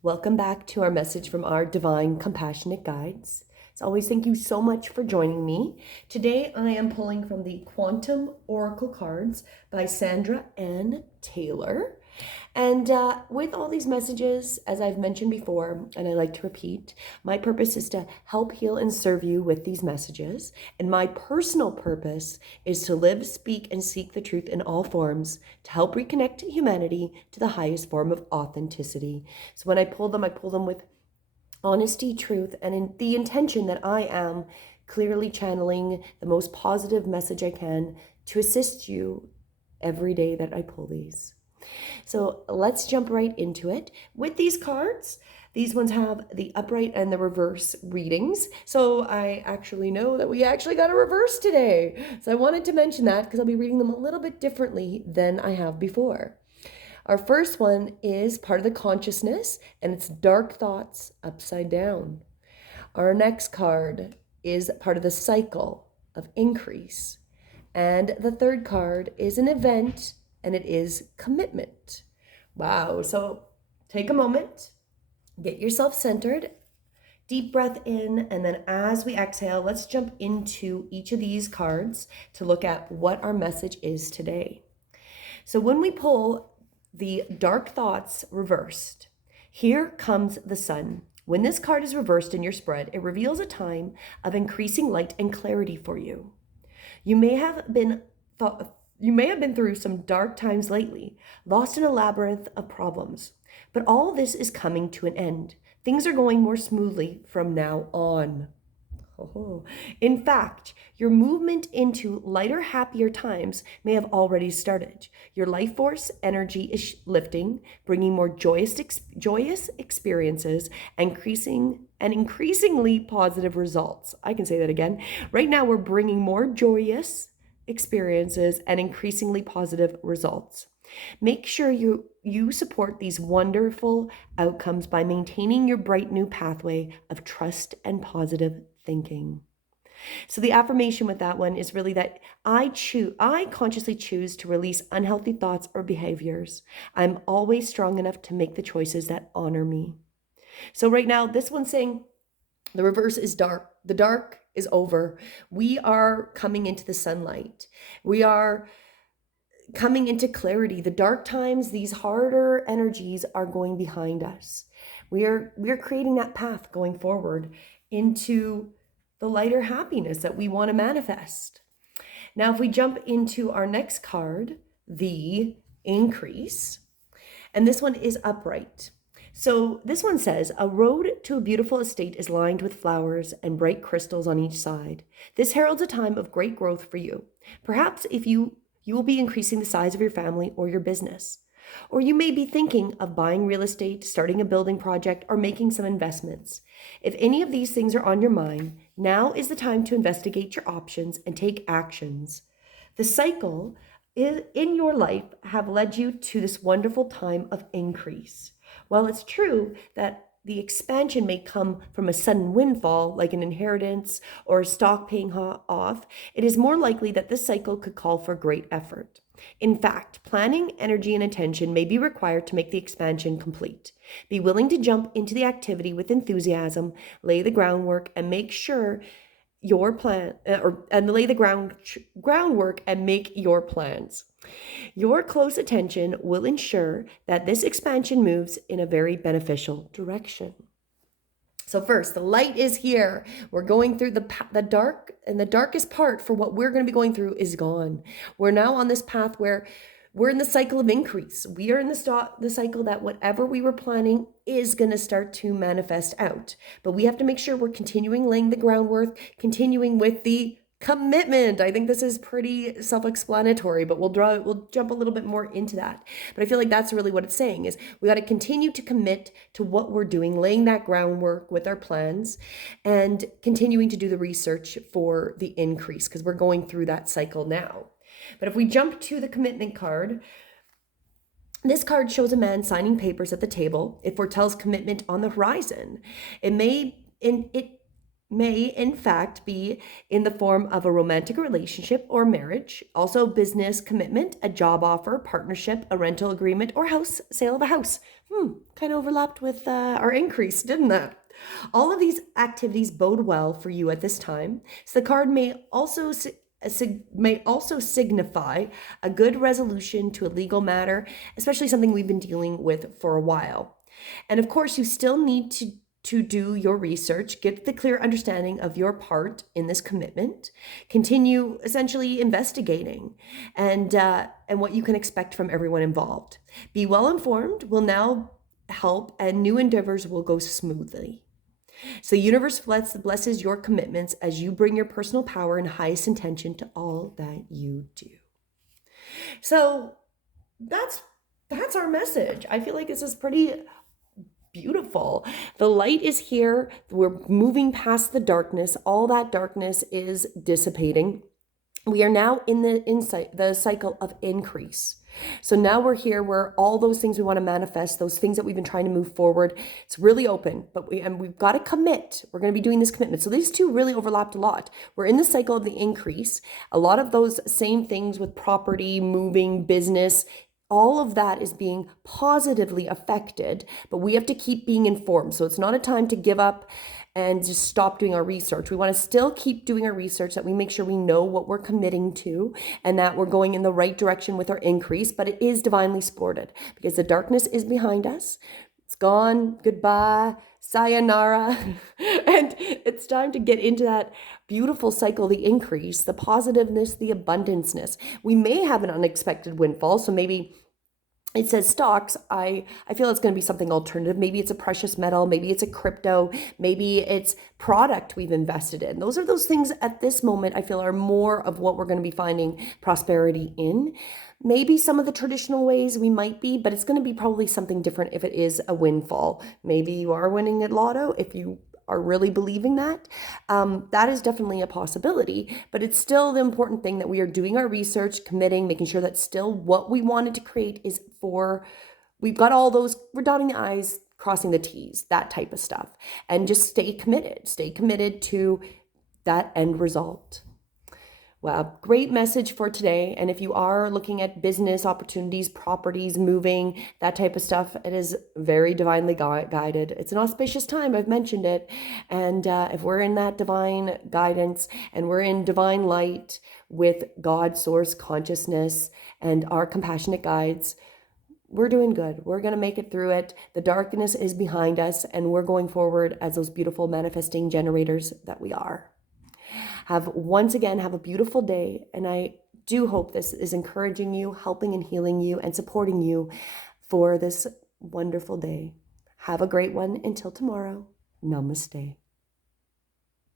Welcome back to our message from our divine compassionate guides. As always, thank you so much for joining me. Today I am pulling from the Quantum Oracle cards by Sandra Ann Taylor. And with all these messages, as I've mentioned before, and I like to repeat, my purpose is to help heal and serve you with these messages. And my personal purpose is to live, speak, and seek the truth in all forms to help reconnect humanity to the highest form of authenticity. So when I pull them with honesty, truth, and in the intention that I am clearly channeling the most positive message I can to assist you every day that I pull these. So let's jump right into it. With these cards, these ones have the upright and the reverse readings. So I actually know that we actually got a reverse today. So I wanted to mention that because I'll be reading them a little bit differently than I have before. Our first one is part of the consciousness, and it's dark thoughts upside down. Our next card is part of the cycle of increase. And the third card is an event, and it is commitment. Wow. So take a moment, get yourself centered, deep breath in, and then as we exhale, let's jump into each of these cards to look at what our message is today. So when we pull the dark thoughts reversed, here comes the sun. When this card is reversed in your spread, it reveals a time of increasing light and clarity for you. You may have been through some dark times lately, lost in a labyrinth of problems. But all this is coming to an end. Things are going more smoothly from now on. Oh. In fact, your movement into lighter, happier times may have already started. Your life force energy is lifting, bringing more joyous experiences and increasingly positive results. I can say that again. Right now, we're bringing more joyous experiences and increasingly positive results. Make sure you support these wonderful outcomes by maintaining your bright new pathway of trust and positive thinking. So the affirmation with that one is really that I consciously choose to release unhealthy thoughts or behaviors. I'm always strong enough to make the choices that honor me. So right now, this one's saying the reverse is dark. The dark is over. We are coming into the sunlight. We are coming into clarity. The dark times, these harder energies are going behind us. We're creating that path going forward into the lighter happiness that we want to manifest. Now, if we jump into our next card, the increase, and this one is upright. So this one says, a road to a beautiful estate is lined with flowers and bright crystals on each side. This heralds a time of great growth for you. Perhaps if you will be increasing the size of your family or your business. Or you may be thinking of buying real estate, starting a building project, or making some investments. If any of these things are on your mind, now is the time to investigate your options and take actions. The cycle in your life have led you to this wonderful time of increase. While it's true that the expansion may come from a sudden windfall, like an inheritance or a stock paying off, it is more likely that this cycle could call for great effort. In fact, planning, energy, and attention may be required to make the expansion complete. Be willing to jump into the activity with enthusiasm, lay the groundwork, and make sure your plan and lay the groundwork and make your plans. Your close attention will ensure that this expansion moves in a very beneficial direction. So first, the light is here. We're going through the dark, and the darkest part for what we're going to be going through is gone. We're now on this path where we're in the cycle of increase. We are in the cycle that whatever we were planning is going to start to manifest out. But we have to make sure we're continuing laying the groundwork, continuing with the commitment. I think this is pretty self-explanatory, but we'll jump a little bit more into that. But I feel like that's really what it's saying is we got to continue to commit to what we're doing, laying that groundwork with our plans and continuing to do the research for the increase because we're going through that cycle now. But if we jump to the commitment card, this card shows a man signing papers at the table. It foretells commitment on the horizon. may in fact be in the form of a romantic relationship or marriage, also business commitment, a job offer, partnership, a rental agreement, or sale of a house. Kind of overlapped with our increase, didn't that? All of these activities bode well for you at this time. So the card may also signify a good resolution to a legal matter, especially something we've been dealing with for a while. And of course, you still need to do your research, get the clear understanding of your part in this commitment, continue essentially investigating and what you can expect from everyone involved. Be well informed will now help, and new endeavors will go smoothly. So the universe blesses your commitments as you bring your personal power and highest intention to all that you do. So that's our message. I feel like this is pretty beautiful. The light is here. We're moving past the darkness. All that darkness is dissipating. We are now in the cycle of increase. So now we're here where all those things we want to manifest, those things that we've been trying to move forward, it's really open, but we've got to commit. We're going to be doing this commitment. So these two really overlapped a lot. We're in the cycle of the increase. A lot of those same things with property, moving, business, all of that is being positively affected, but we have to keep being informed. So it's not a time to give up and just stop doing our research. We want to still keep doing our research, that we make sure we know what we're committing to and that we're going in the right direction with our increase, but it is divinely supported because the darkness is behind us. It's gone. Goodbye. Sayonara. And it's time to get into that beautiful cycle, the increase, the positiveness, the abundanceness. We may have an unexpected windfall. So maybe it says stocks. I feel it's going to be something alternative. Maybe it's a precious metal. Maybe it's a crypto. Maybe it's product we've invested in. Those are those things at this moment I feel are more of what we're going to be finding prosperity in. Maybe some of the traditional ways we might be, but it's going to be probably something different if it is a windfall. Maybe you are winning at lotto if you are really believing that. That is definitely a possibility, but it's still the important thing that we are doing our research, committing, making sure that still what we wanted to create is we've got all those, we're dotting the I's, crossing the T's, that type of stuff. And just stay committed to that end result. Wow, great message for today. And if you are looking at business opportunities, properties, moving, that type of stuff, it is very divinely guided. It's an auspicious time, I've mentioned it. And if we're in that divine guidance and we're in divine light with God, source, consciousness, and our compassionate guides, we're doing good. We're going to make it through it. The darkness is behind us and we're going forward as those beautiful manifesting generators that we are. Once again, have a beautiful day. And I do hope this is encouraging you, helping and healing you, and supporting you for this wonderful day. Have a great one until tomorrow. Namaste.